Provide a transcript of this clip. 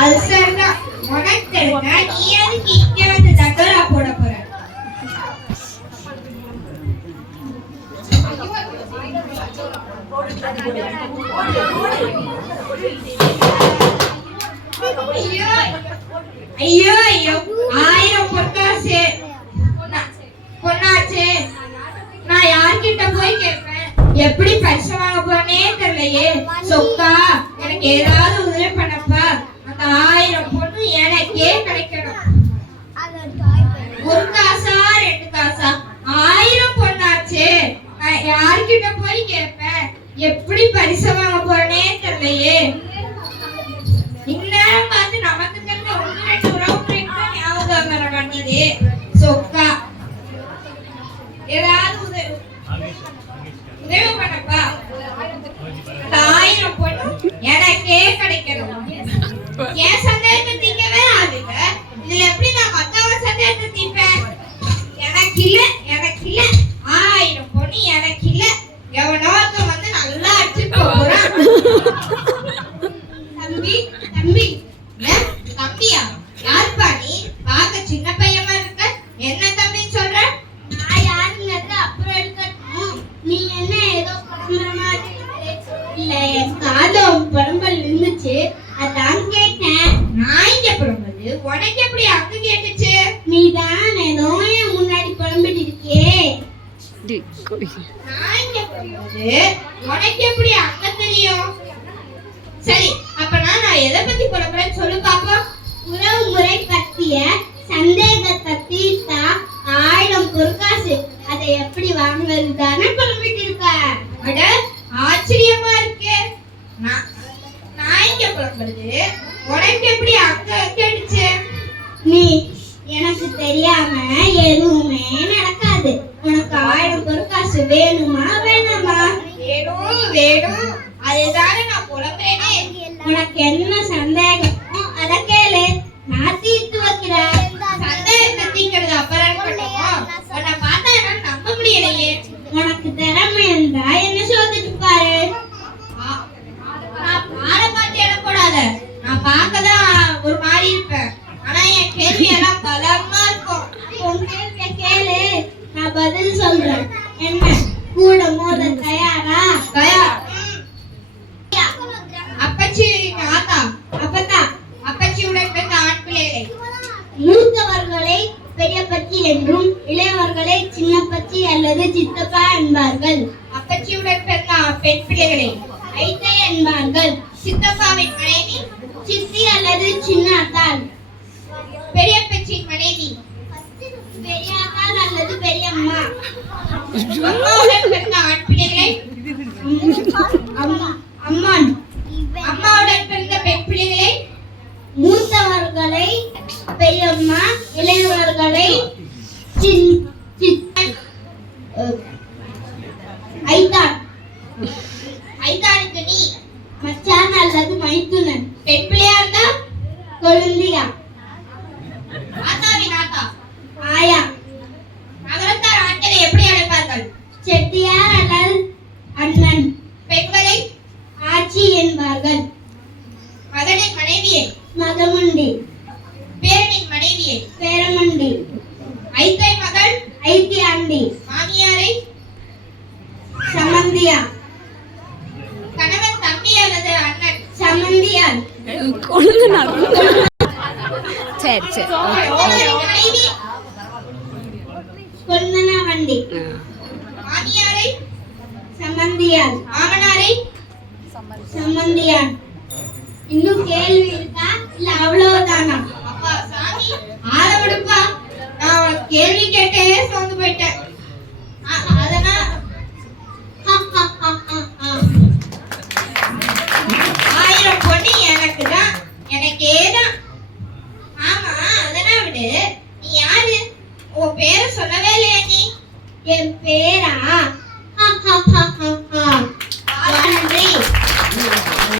அல்சர்னா உனக்கு நீ எதுக்கு இங்க வந்து தகரா போட போற? ஐயோ ஐயோ 1000 பொன்னாச்சு நான் யார்கிட்ட போய் கேட்பேன்? எப்படி பரிசு வாங்க போறேனே தெரியலையே. சொக்கா எனக்கு ஏதாவது உதவி பண்ணப்பா. அந்த 1000 பொண்ணு எனக்கே கிடைக்கணும். ஒரு காசா 2 காசா 1000 பொண்ணாச்சு. நான் யார்கிட்ட போய் கேட்பேன்? எப்படி பரிசு வாங்க போறேனே தெரியலையே. இந்நேரம் பார்த்து நமக்கு தெரிஞ்ச 1-2 உறவு ஞாபகம் வர வேண்டியது. சொக்கா ஏதாவது உதவி பண்ணப்பா. 1000 பொண்ணு எனக்கே கிடைக்கணும். என் சந்தேகத்தை தீர்க்கவே ஆகுங்க. இதுல எப்படி நான் மத்தவங்க சந்தேகத்தை தீர்ப்பேன்? எனக்கு இல்ல 1000 பொண்ணு எனக்கு இல்ல. எவனோ வந்து நல்லா அடிச்சு போறான். தம்பியா? யாருப்பா நீ? பார்க்க சின்ன பையமா இருக்க. என்ன தம்பின்னு சொல்ற? நான் யாருங்கிறது அப்புறம் எடுக்கட்டும். நீ என்ன ஏதோ பரம்பரமா இல்ல, என் காலம் பரம்பல் இருந்துச்சு, அதான் கேட்டேன். நான் இங்க புலம்புது உனக்கு எப்படி அங்க கேட்டுச்சு? நீ தான் ஏதோ என் முன்னாடி புலம்பிட்டு இருக்கியே. நான் இங்க புலம்புது உனக்கு எப்படி அங்க தெரியும்? சரி, அப்பனா நான் எதை பத்தி புலம்புறேன்னு சொல்லு பாப்போம். உறவு முறை பத்திய சந்தேகத்தை தீர்த்தா 1000 பொற்காசு. அதை எப்படி வாங்குறது தானே புலம்பிட்டு இருக்க. அட ஆச்சரியமா இருக்கே. நான் இங்க புலம்புறது உனக்கு எப்படி அங்க கேட்டுச்சு? நீ எனக்கு தெரியாம எதுவுமே நடக்காது. உனக்கு 1000 பொற்காசு வேணுமா வேணாமா? வேணும். அதுதானே நான் புலம்புறேனே. உனக்கு என்ன சந்தேகம் அத கேளு, நான் தீர்த்து வைக்கிறேன். சந்தேகத்தை தீர்க்கிறது அப்புறம் பண்ணுவோம். உன்னை பார்த்தா என்னால நம்ப முடியலையே. உனக்கு திறமை இருந்தா என்ன சோதிச்சு பாரு. நான் பாட பார்த்து எடக்கூடாத. நான் பார்க்கதான் ஒரு மாதிரி இருப்பேன். ஆனா என் கேள்வி எல்லாம் பலமா இருக்கும். உன் கேள்விய கேளு, நான் பதில் சொல்றேன். என்ன கூட மோத தயாரா? தயார். அப்பச்சி ஆத்தா அப்பதா அப்பச்சியுடன் பிறந்த ஆண் பிள்ளைகளை மூத்தவர்களை பெரியப்பச்சி என்றும் இளையவர்களை சின்னப்பச்சி அல்லது சித்தப்பா என்பார்கள். அப்பச்சியுடன் பிறந்த பெண் பிள்ளைகளை ஐத்தை என்பார்கள். சித்தப்பாவின் மனைவி சித்தி அல்லது சின்னாத்தாள். பெரியப்பச்சியின் மனைவி பெரியாத்தாள் அல்லது பெரியம்மா. அம்மாவுடன் பிறந்த ஆண் பிள்ளைகளை அம்மான். அம்மாவுடன் பிறந்த பெண் பிள்ளைகளை மூத்தவர்களை பெரியம்மா, இளையவர்களை ஐத்தான். ஐதானுக்கு நீ மச்சான் அல்லது மைத்துனன். பெண் பிள்ளையா இருந்தா கொழுந்தியா. ஆத்தாவின் ஆத்தா ஆயா. நகரத்தார் ஆண்களை எப்படி அழைப்பார்கள்? செட்டியார் அல்லது அண்ணன். பெண்களை ஆச்சி என்பார்கள். மகனின் மனைவியை மகமுண்டி. பேரனின் மனைவியை பேரமண்டி. ஐத்தை மகள் ஐத்தியாண்டி. மாமியாரை சமந்தியா. கணவன் தம்பி அல்லது அண்ணன் சமந்தியார். மனைவி கொந்தனவண்டி. மாமியாரை சமந்தியார். மாமனாரை சமந்தியார். இன்னும் கேள்வி இருக்கா இல்ல அவ்வளவுதானா? அப்பா சாமி ஆள விடுப்பா. நான் கேள்வி கேட்டே சோர்ந்து